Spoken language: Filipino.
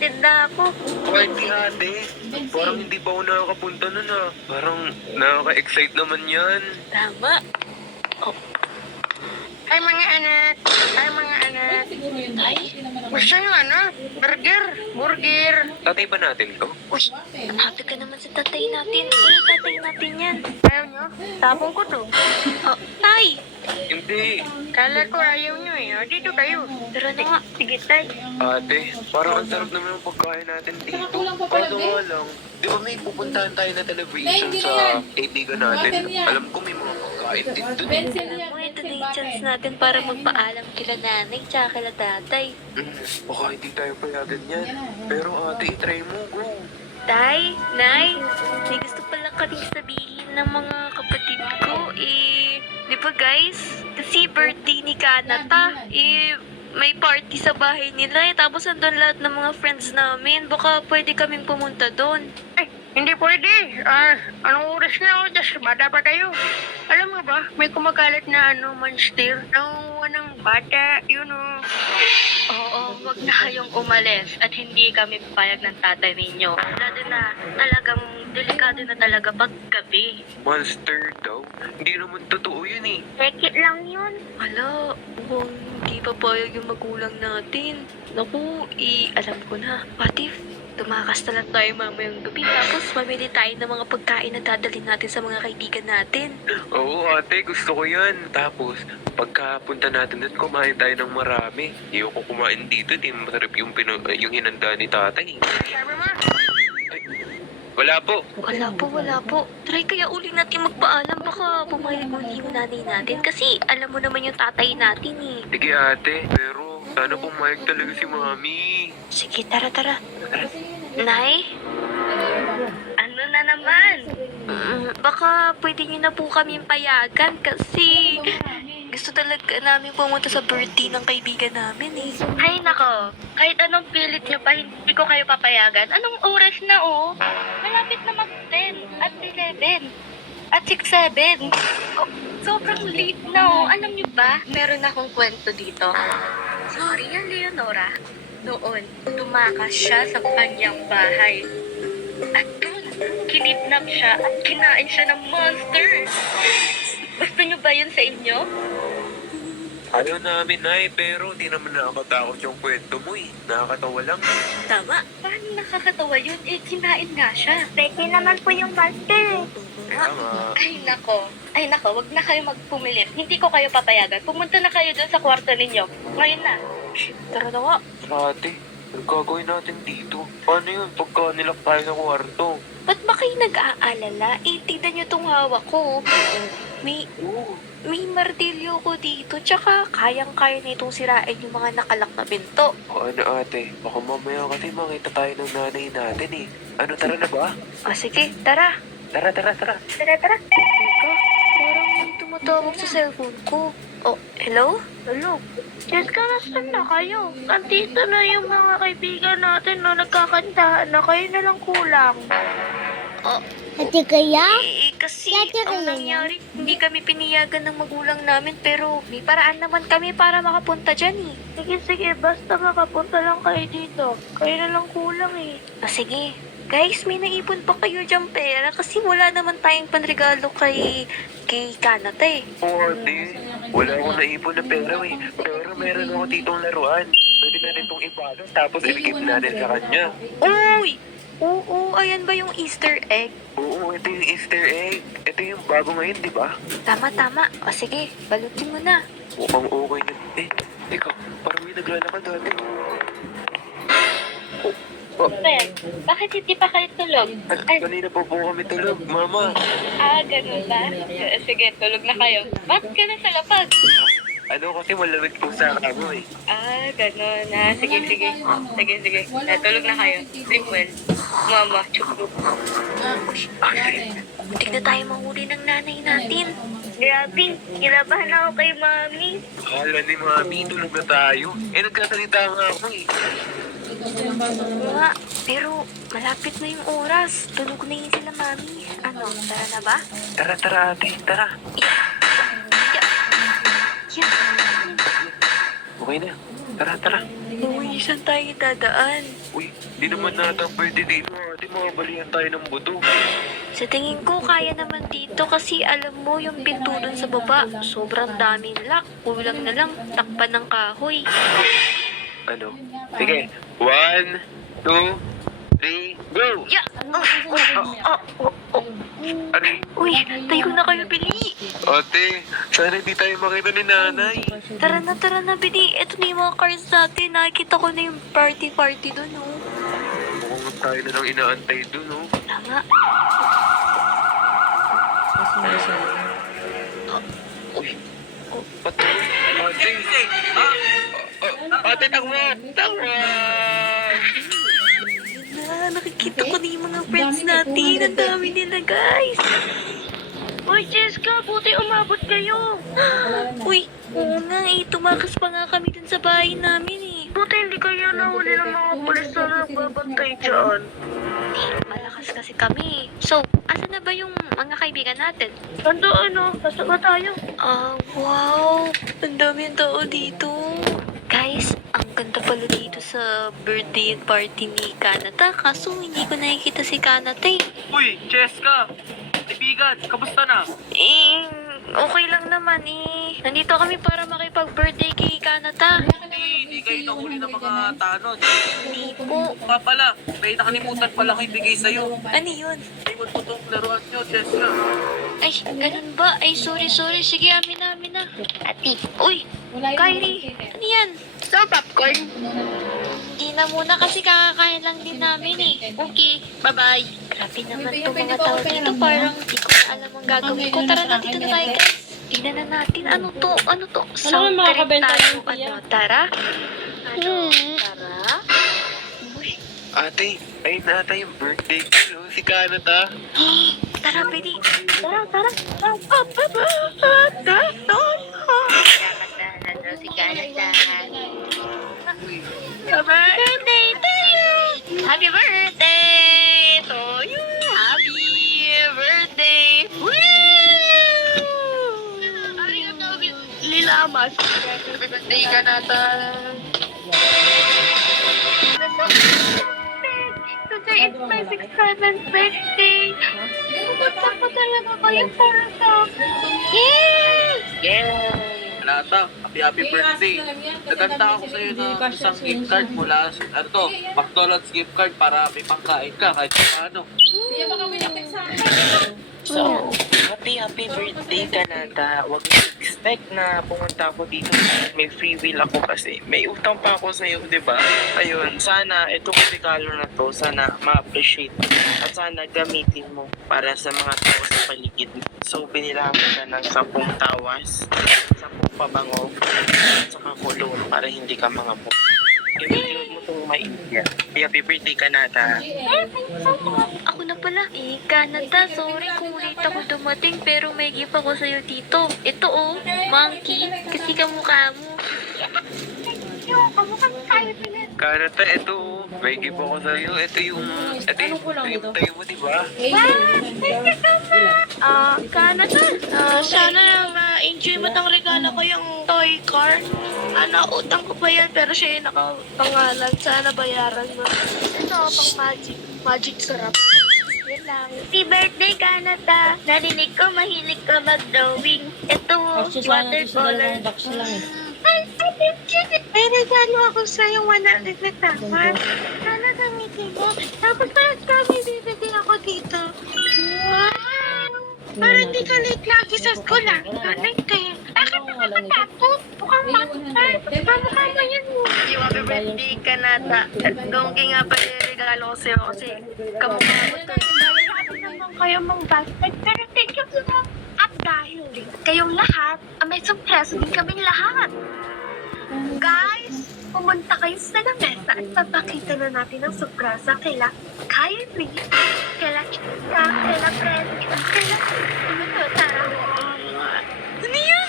excited na ako. Kahit di ate, parang hindi pa ako nakakapunta nun ah. Parang nakaka-excite naman yan. Tama. Oh. Ay mga anak, ay mga anak. Ay, gusto nyo burger. Tatay ba natin to? Uy, ate ka naman sa tatay natin. Tatay natin yan. Ayaw nyo? Tapong ko to. Oh, tay! Hindi. Kala ko ayaw nyo eh. O, dito kayo. Tara na nga. Sige, tay. Ate, parang ang sarap naman yung pagkain natin dito. Kaso nga lang, di ba may pupuntahan tayo na television sa kaibigan natin? Alam ko may mga pagkain dito. Alam mo, ito na yung chance natin para magpaalam kila nanay tsaka kila tatay. Baka hindi tayo payagan yan. Pero ate, try mo, go. Tay, nay, may gusto pala kaming sabihin ng mga kapatid ko di ba guys? Kasi birthday ni Kanata, may party sa bahay nila tapos andun lahat ng mga friends namin. Baka pwede kaming pumunta doon. Ay, hindi pwede. Anong oras na ako? Just bata pa kayo. Alam mo ba, may kumakalat na monster. Nangunguha ng bata, Oo, wag na kayong umalis at hindi kami papayag ng tatay ninyo. Lalo na talagang delikado na talaga paggabi. Monster daw? Hindi naman totoo yun eh. Rekit lang yun. Hala, kung hindi papayag yung magulang natin. Naku, alam ko na. What if tumakas na lang tayo mamayang gabi tapos mamili tayo ng mga pagkain na dadalhin natin sa mga kaibigan natin. Oo ate, gusto ko yan. Tapos, pagkapunta natin doon, kumain tayo ng marami. Hindi ako kumain dito, di masarap yung hinanda ni tatay. Sabi mo? Ay, wala po. Wala po. Try kaya uli natin magpaalam. Baka pumayag uli yung nanay natin. Kasi alam mo naman yung tatay natin eh. Sige ate, pero sana pumayag talaga si mami. Sige, tara. Nay? Ano na naman? Baka pwede nyo na po kami payagan kasi gusto talaga namin pumunta sa birthday ng kaibigan namin eh. Ay nako, kahit anong pilit nyo pa, hindi ko kayo papayagan. Anong oras na Malapit na mag-10 at 11 at 6-7. Sobrang late na Alam nyo ba, meron akong kwento dito. Si Maria Leonora, noon, tumakas siya sa kanyang bahay. At doon, kinidnap siya at kinain siya ng monster. Gusto nyo ba yun sa inyo? Ayaw namin ay, pero di naman nakakatakot yung kwento mo eh. Nakakatawa lang. Tama. Paano nakakatawa yun? Kinain nga siya. Pwede naman po yung monster. Kaya nga. Ay nako, wag na kayo magpumilit. Hindi ko kayo papayagan. Pumunta na kayo doon sa kwarto ninyo. Ngayon na. Tara na nga. Ate, ang gagawin natin dito? Paano yun pagka nilak tayo sa kwarto? Ba't ba kayo nag-aalala? Tignan nyo tong hawak ko. May martilyo ko dito. Tsaka kayang-kaya na itong sirain yung mga nakalak na binto. Ano ate, baka mamaya kasi makita tayo ng nanay natin eh. Ano, tara na ba? Sige, tara. Tara. Teka, parang may tumatawag sa cellphone ko. Oh, hello? Hello? Yes, nasaan na kayo? Andito na yung mga kaibigan natin na nagkakantahan na kayo na lang kulang. Ate kaya? Kasi Yate ang kaya nangyari, hindi kami piniyagan ng magulang namin pero may paraan naman kami para makapunta dyan eh. Sige, basta makapunta lang kayo dito. Kayo na lang kulang eh. Sige. Guys, may naipon pa kayo dyan pera kasi wala naman tayong panregalo kay Kanata eh. Oo ate, wala akong naipon na pera eh. Pero meron ako ditong laruan. Pwede natin itong ibalot tapos i-give natin sa kanya. Uy! Oo, ayan ba yung Easter egg? Oo, ito yung Easter egg. Ito yung bago ngayon, di ba? Tama. Sige, balutin mo na. Mukhang okay na. Teka, parang may naglalakad dati. Bakit hindi pa kayo tulog? Kanina pa po kami tulog, mama. Ganun ba? Sige, tulog na kayo. Bakit ka na sa lapag? Ano kasi malamig po sa kamo eh. Ganun. Sige. Tulog na kayo. Sleep well. Mama, chukbuk. Muntik na tayo mahuli ng nanay natin. Grabe, kinabahan ako kay mami. Akala ni mami, tulog na tayo. Nagkasalita nga ako eh. Nga, pero malapit na yung oras. Tulog na yun sila mami. Tara na ba? Tara ate, tara. Yeah. Okay na, tara. Uy, saan tayo dadaan? Uy, di naman nata pwede dito. Di makabalihan tayo ng buto. Sa tingin ko, kaya naman dito kasi alam mo yung pinto dun sa baba. Sobrang daming lock. Kulang na lang, takpan ng kahoy. Ano? Sige. 1, 2, 3, go! Ya! Ano? Uy, tayo na kayo, Bili. Ate, sana hindi tayo makita ni nanay. Tara na, Bili. Ito na yung mga cards natin. Nakikita ko na yung party dun, oh. Mukhang tayo na lang inaantay dun, no? Tama. Uy. Ate, ate, takwan! Nakikita ko na yung mga friends natin. Ang dami nila, guys. Uy, Jessica, buti umabot kayo. Uy, oo nga eh. Tumakas pa nga kami dun sa bahay namin eh. Buti hindi kayo nahuli ng mga pulis na nagbabantay dyan. Hindi, malakas kasi kami. So, asa na ba yung mga kaibigan natin? Nandoon, no? Basta ba tayo? Wow. Ang daming tao dito. Guys, ang ganda pala dito sa birthday party ni Kanata. Kaso hindi ko nakikita si Kanata eh. Uy, Cheska! Kaibigan, kamusta na? Okay lang naman eh. Nandito kami para makipag-birthday kay Kanata. Hindi kayo nahuli ng mga tanod. Hindi po. Pa pala, may nakalimutan pala ko ibigay sa'yo. Ano yun? Iwan mo tong laruan nyo, Cheska. Ay, ganun ba? Ay, sorry. Sige, amin na. Ati. Uy, Kylie. Ano yan? So, popcorn? Hindi na muna kasi kakakain lang din namin eh. Okay, bye-bye. Grabe naman itong mga tao dito. Parang hindi ko na alam ang gagawin ko. Tara na, dito na tayo guys. Tingnan na natin. Ano to? Sound trip tayo. Tara? Tara? Uy, Ate, ayun na ata yung birthday ko, no? Si Kanata. tara, Bidi. Tara. Si Kanata. Happy birthday to you! Happy birthday to you! Happy birthday! Woo! Arigatou lilamas! Happy birthday, Kanata! Today is my 67th birthday! Pupunta ko talaga kayo para sa akin! Yay! Nata, happy birthday. Naganda ako sa'yo ng isang gift card mula sa, McDonald's gift card para may pangkain ka kahit paano. So, happy birthday Kanata. Huwag mo expect na pumunta ako dito. May free will ako kasi may utang pa ako sa'yo, di ba? Ayun, sana itong regalo na to, sana ma-appreciate mo. At sana gamitin mo para sa mga tao sa paligid mo. So, binilang ko ka ng 10 tawas, 10 pabango, at saka kulong para hindi ka mga po. Gamitin mo itong maindia. Happy birthday Kanata. Ako na pala. Kanata, sorry kung late ako dumating pero may gift ako sa'yo dito. Ito oh, monkey. Kasi kamukha mo. Kanata, ito, may gift ako sa'yo. Ito yung tayo mo, di ba? Kanata, sana ma-enjoy mo tong regalo ko yung toy car. Utang ko pa yan pero siya yung nakapangalan. Sana bayaran mo. Ito, pang magic sarap. Yan lang. Happy birthday, Kanata. Narinig ko, mahilig ka mag-drawing. Ito, watercolor. May regalo ako sa'yo 100 na tapas. Sana gamitin mo. Tapos parang bibigyan ako dito. Wow! Parang hindi ka late lagi sa school ah. Late kayo. Bakit nakatapos? Mukhang makakar. Kamukha mo yan mo. Yung happy birthday, Kanata. Gawin nga pa yung regalo ko sa'yo kasi kamukha mo to. Naman kayo mong basket. Pero thank you so much. At dahil kayong lahat, may surprise din kaming lahat. Guys, pumunta kayo sa lamesa at papakita na natin ang surpresa kaila Kylie, kaila Chika, kaila Fred, kaila... Ano to? Tara. Ano yan?